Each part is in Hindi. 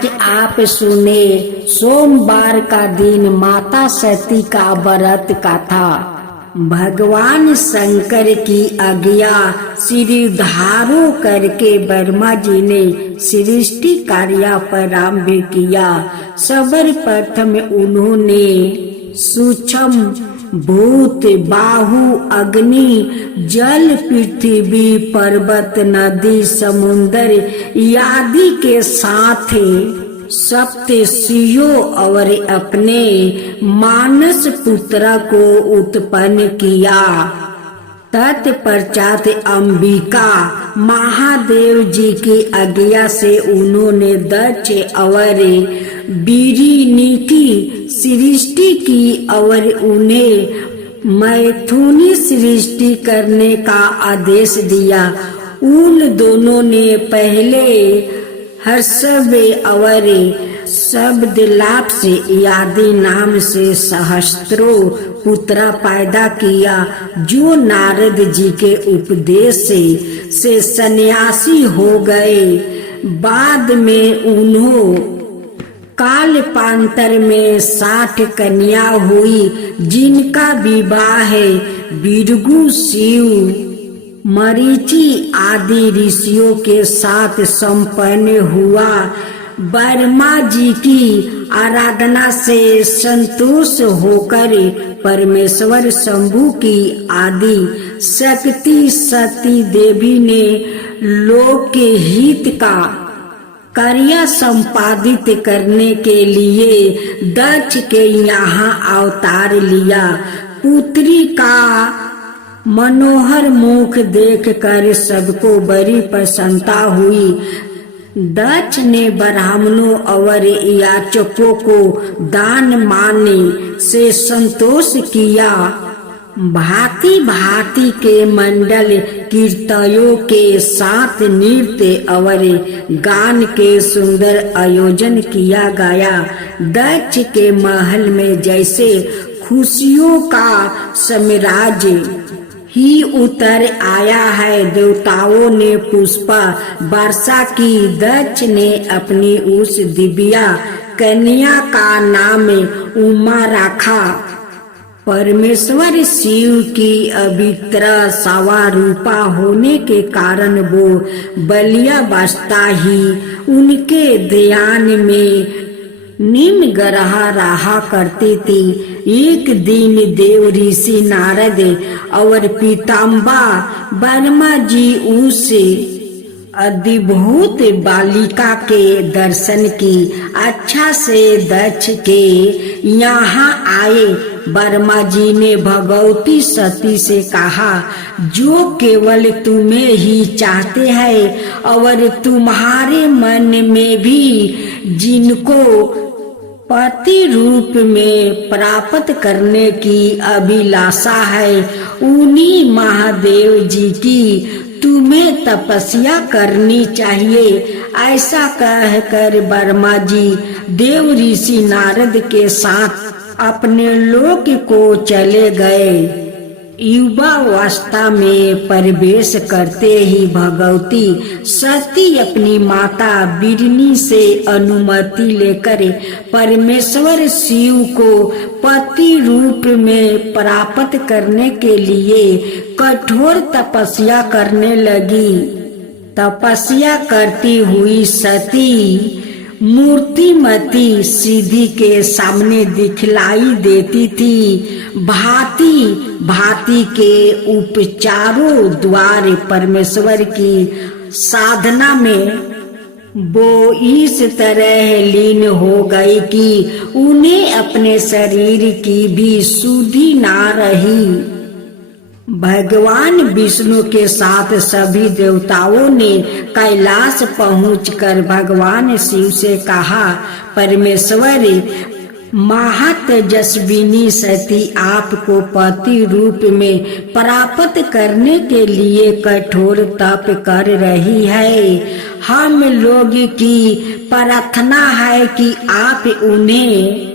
आज आप सुने। सोमवार का दिन माता सती का व्रत का था। भगवान शंकर की आज्ञा सिरधारो करके ब्रह्मा जी ने सृष्टि कार्य प्रारंभ किया। सर्वप्रथम उन्होंने सूक्ष्म भूत, बाहु, अग्नि, जल, पृथ्वी, पर्वत, नदी, समुद्र आदि के साथ सप्तर्षियों और अपने मानस पुत्र को उत्पन्न किया। तत्पश्चात अंबिका महादेव जी की आज्ञा से उन्होंने दक्ष और वीरिनी की सृष्टि की और उन्हें मैथुनी सृष्टि करने का आदेश दिया। उन दोनों ने पहले हर्षवे और शब्दलाप से आदि नाम से सहस्त्रों पुत्र पैदा किया, जो नारद जी के उपदेश से सन्यासी हो गए। बाद में उन्होंने कालपांतर में 60 कन्या हुई, जिनका विवाह भृगु, शिव, मरीचि आदि ऋषियों के साथ संपन्न हुआ। ब्रह्मा जी की आराधना से संतोष होकर परमेश्वर शंभु की आदि शक्ति सती देवी ने लोक के हित का कार्य संपादित करने के लिए दक्ष के यहाँ अवतार लिया। पुत्री का मनोहर मुख देखकर सबको बड़ी प्रसन्नता हुई। दक्ष ने ब्राह्मणों और याचकों को दान मानने से संतोष किया। भांति भांति के मंडल कीर्तनों के साथ नृत्य और गान के सुंदर आयोजन किया गया। दक्ष के महल में जैसे खुशियों का साम्राज्य ही उतर आया है। देवताओं ने पुष्प वर्षा की। दक्ष ने अपनी उस दिव्या कन्या का नाम उमा रखा। परमेश्वर शिव की अवित्र सवारूपा होने के कारण वो बाल्यावस्था ही उनके ध्यान में निम्न ग्रह रहा करती थी। एक दिन देव ऋषि नारद और पीताम्बा ब्रह्मा जी उस अद्भुत बालिका के दर्शन की अच्छा से दक्ष के यहाँ आए। ब्रह्मा जी ने भगवती सती से कहा, जो केवल तुम्हें ही चाहते हैं और तुम्हारे मन में भी जिनको पति रूप में प्राप्त करने की अभिलाषा है, उन्हीं महादेव जी की तुम्हें तपस्या करनी चाहिए। ऐसा कहकर ब्रह्मा जी देव ऋषि नारद के साथ अपने लोक को चले गए। युवावस्था में प्रवेश करते ही भगवती सती अपनी माता बिरनी से अनुमति लेकर परमेश्वर शिव को पति रूप में प्राप्त करने के लिए कठोर तपस्या करने लगी। तपस्या करती हुई सती मूर्तिमती सिद्धि के सामने दिखलाई देती थी। भांति भांति के उपचारों द्वारा परमेश्वर की साधना में वो इस तरह लीन हो गई कि उन्हें अपने शरीर की भी सुधि ना रही। भगवान विष्णु के साथ सभी देवताओं ने कैलाश पहुंचकर भगवान शिव से कहा, परमेश्वर महातेजस्विनी सती आपको पति रूप में प्राप्त करने के लिए कठोर तप कर रही है। हम लोग की प्रार्थना है कि आप उन्हें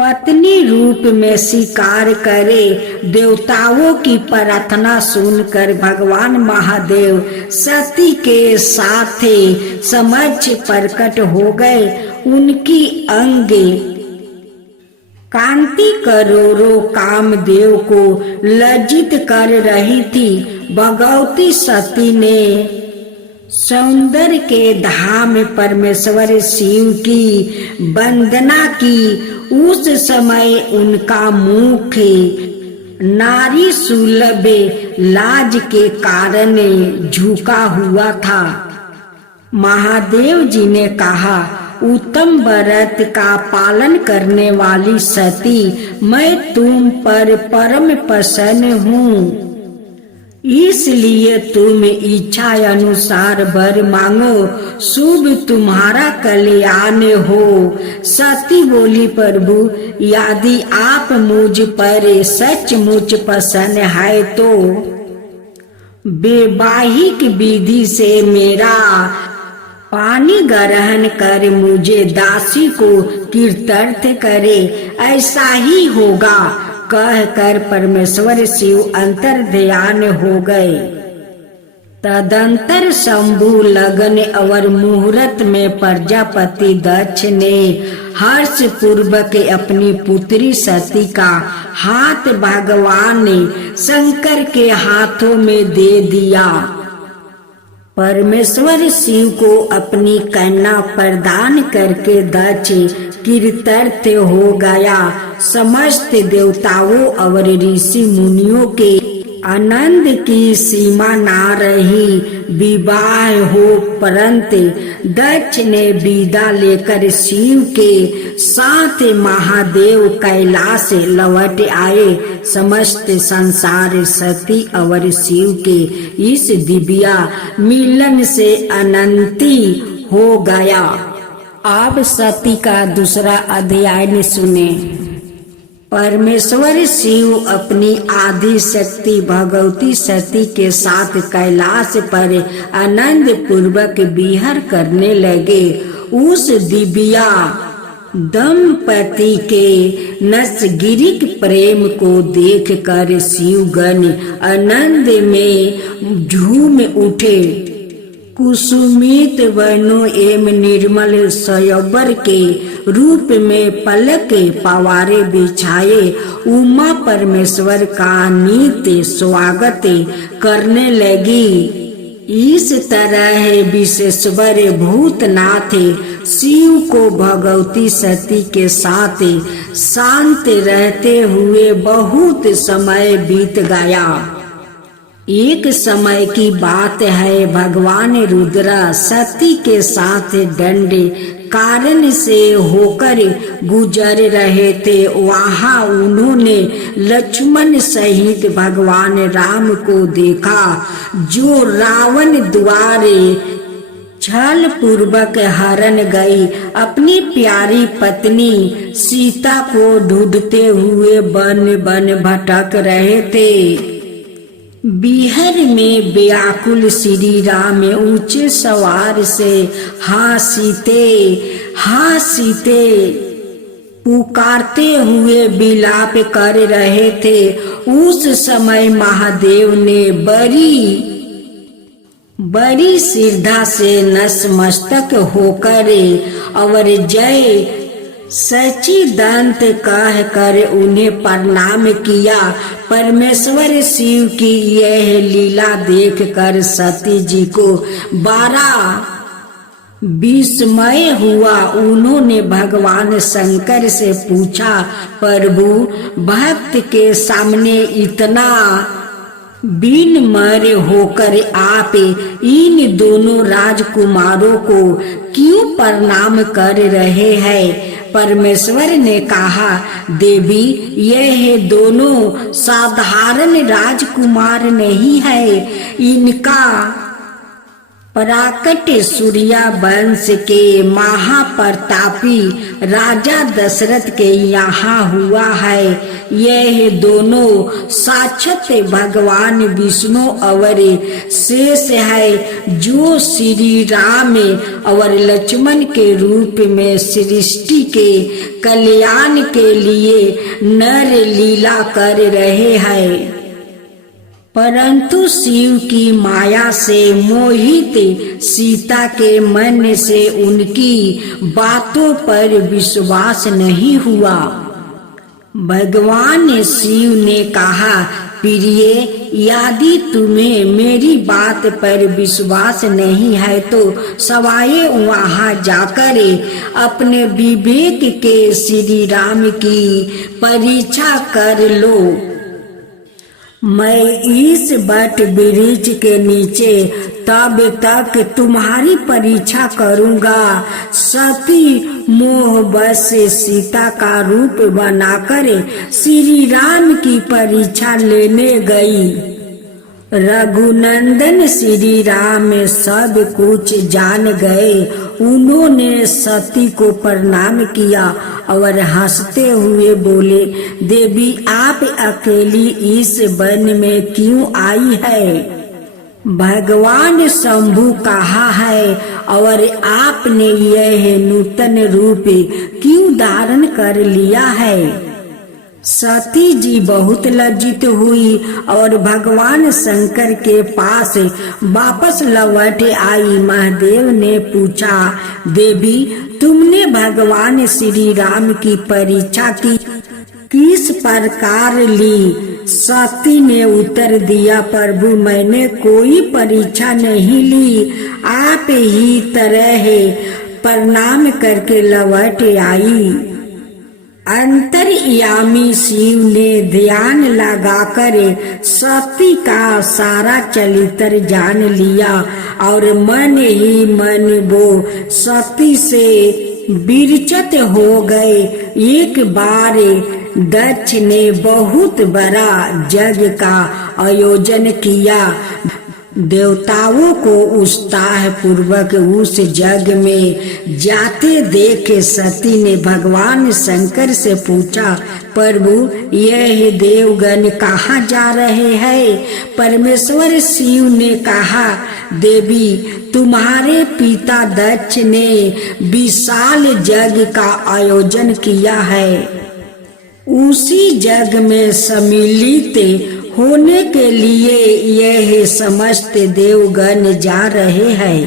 पत्नी रूप में स्वीकार करे। देवताओं की प्रार्थना सुनकर भगवान महादेव सती के साथ समक्ष प्रकट हो गए। उनकी अंग कांति करोड़ों कामदेव को लज्जित कर रही थी। भगवती सती ने सौंदर्य के धाम परमेश्वर शिव की वंदना की। उस समय उनका मुख नारी सुलभ लाज के कारण झुका हुआ था। महादेव जी ने कहा, उत्तम व्रत का पालन करने वाली सती, मैं तुम पर परम प्रसन्न हूँ, इसलिए तुम इच्छा अनुसार वर मांगो, शुभ तुम्हारा कल्याण हो। सती बोली, प्रभु यदि आप मुझ पर सचमुच प्रसन्न है तो वैवाहिक विधि से मेरा पानी ग्रहण कर मुझे दासी को कृतार्थ करे, ऐसा ही होगा। कहकर परमेश्वर शिव अंतर ध्यान हो गए। तदंतर शंभु लगन और मुहूर्त में प्रजापति दक्ष ने हर्ष पूर्वक अपनी पुत्री सती का हाथ भगवान शंकर के हाथों में दे दिया। परमेश्वर शिव को अपनी कन्या प्रदान करके दक्ष कृतार्थ हो गया। समस्त देवताओं और ऋषि मुनियों के आनंद की सीमा ना रही। विवाह हो परंतु दक्ष ने विदा लेकर शिव के साथ महादेव कैलाश लौट आए। समस्त संसार सती और शिव के इस दिव्या मिलन से अनंती हो गया। आप सती का दूसरा अध्याय सुने। परमेश्वर शिव अपनी आदि शक्ति भगवती सती के साथ कैलाश पर आनंद पूर्वक विहार करने लगे। उस दिव्या दंपति के नसगिरिक प्रेम को देखकर शिवगण आनंद में झूम उठे। कुसुमित वनो एवं निर्मल सरोवर के रूप में पलक पवारे बिछाए उमा परमेश्वर का नित्य स्वागत करने लगी। इस तरह विश्वेश्वर भूतनाथ शिव को भगवती सती के साथ शांत रहते हुए बहुत समय बीत गया। एक समय की बात है, भगवान रुद्र सती के साथ दंड कारण से होकर गुजर रहे थे। वहाँ उन्होंने लक्ष्मण सहित भगवान राम को देखा, जो रावण द्वारे छल पूर्वक हरण गई अपनी प्यारी पत्नी सीता को ढूंढते हुए वन वन भटक रहे थे। बिहार में व्याकुल श्री राम ऊंचे सवार से हाँ सीते पुकारते हुए विलाप कर रहे थे। उस समय महादेव ने बड़ी श्रद्धा से नतमस्तक होकर और जय सच्चिदानंद कह कर उन्हें प्रणाम किया। परमेश्वर शिव की यह लीला देखकर सती जी को बड़ा विस्मय हुआ। उन्होंने भगवान शंकर से पूछा, प्रभु भक्त के सामने इतना विनम्र होकर आप इन दोनों राजकुमारों को क्यों प्रणाम कर रहे हैं? परमेश्वर ने कहा, देवी यह दोनों साधारण राजकुमार नहीं है, इनका प्राकट्य सूर्या वंश के महाप्रतापी राजा दशरथ के यहाँ हुआ है। यह दोनों साक्षात भगवान विष्णु और शेष है, जो श्री राम और लक्ष्मण के रूप में सृष्टि के कल्याण के लिए नर लीला कर रहे हैं। परंतु शिव की माया से मोहित सीता के मन से उनकी बातों पर विश्वास नहीं हुआ। भगवान शिव ने कहा, प्रिय, यदि तुम्हें मेरी बात पर विश्वास नहीं है तो सवाए वहां जाकर अपने विवेक के श्री राम की परीक्षा कर लो। मैं इस बट वृक्ष के नीचे तब तक तुम्हारी परीक्षा करूंगा। सती मोहवश सीता का रूप बनाकर श्री राम की परीक्षा लेने गई। रघुनंदन श्री राम सब कुछ जान गए। उन्होंने सती को प्रणाम किया और हंसते हुए बोले, देवी, आप अकेली इस वन में क्यों आई है? भगवान शंभु कहाँ है और आपने यह नूतन रूप क्यों धारण कर लिया है? सती जी बहुत लज्जित हुई और भगवान शंकर के पास वापस लौट आई। महादेव ने पूछा, देवी, तुमने भगवान श्री राम की परीक्षा की किस प्रकार ली? सती ने उत्तर दिया, प्रभु, मैंने कोई परीक्षा नहीं ली, आप ही तरह प्रणाम करके लौट आई। अंतर्यामी शिव ने ध्यान लगाकर सती का सारा चरित्र जान लिया और मन ही मन वो सती से विरचित हो गए। एक बार दक्ष ने बहुत बड़ा यज्ञ का आयोजन किया। देवताओं को उत्साह पूर्वक उस यज्ञ में जाते देख सती ने भगवान शंकर से पूछा, प्रभु, यह देवगण कहाँ जा रहे हैं? परमेश्वर शिव ने कहा, देवी, तुम्हारे पिता दक्ष ने विशाल यज्ञ का आयोजन किया है। उसी यज्ञ में सम्मिलित होने के लिए यह समस्त देवगण जा रहे हैं।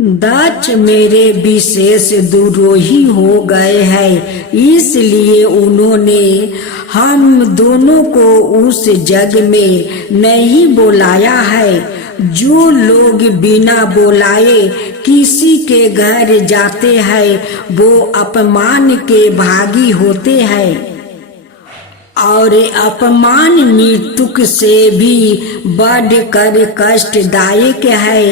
दक्ष मेरे विशेष द्रोही हो गए हैं, इसलिए उन्होंने हम दोनों को उस यज्ञ में नहीं बुलाया है। जो लोग बिना बुलाए किसी के घर जाते हैं वो अपमान के भागी होते हैं और अपमान मृत्यु से भी बढ़कर कष्टदायक है।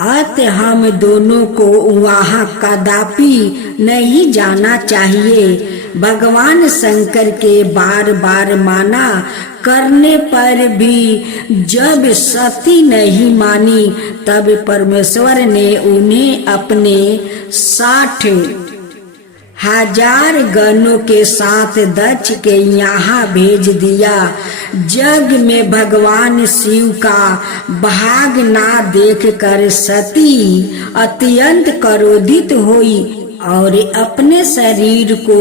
अतः हम दोनों को वहाँ कदापि नहीं जाना चाहिए। भगवान शंकर के बार बार माना करने पर भी जब सती नहीं मानी, तब परमेश्वर ने उन्हें अपने 60,000 गणों के साथ दक्ष के यहाँ भेज दिया। यज्ञ में भगवान शिव का भाग ना देखकर सती अत्यंत क्रोधित हुई और अपने शरीर को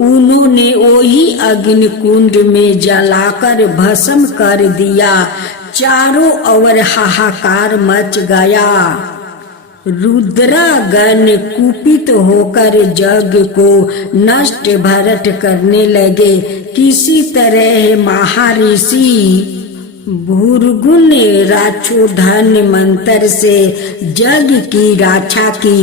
उन्होंने वही अग्नि कुंड में जलाकर भस्म कर दिया। चारों ओर हाहाकार मच गया। रुद्रगण कुपित होकर यज्ञ को नष्ट भरट करने लगे। किसी तरह महर्षि भृगु ने राक्षोधन मंत्र से यज्ञ की रक्षा की।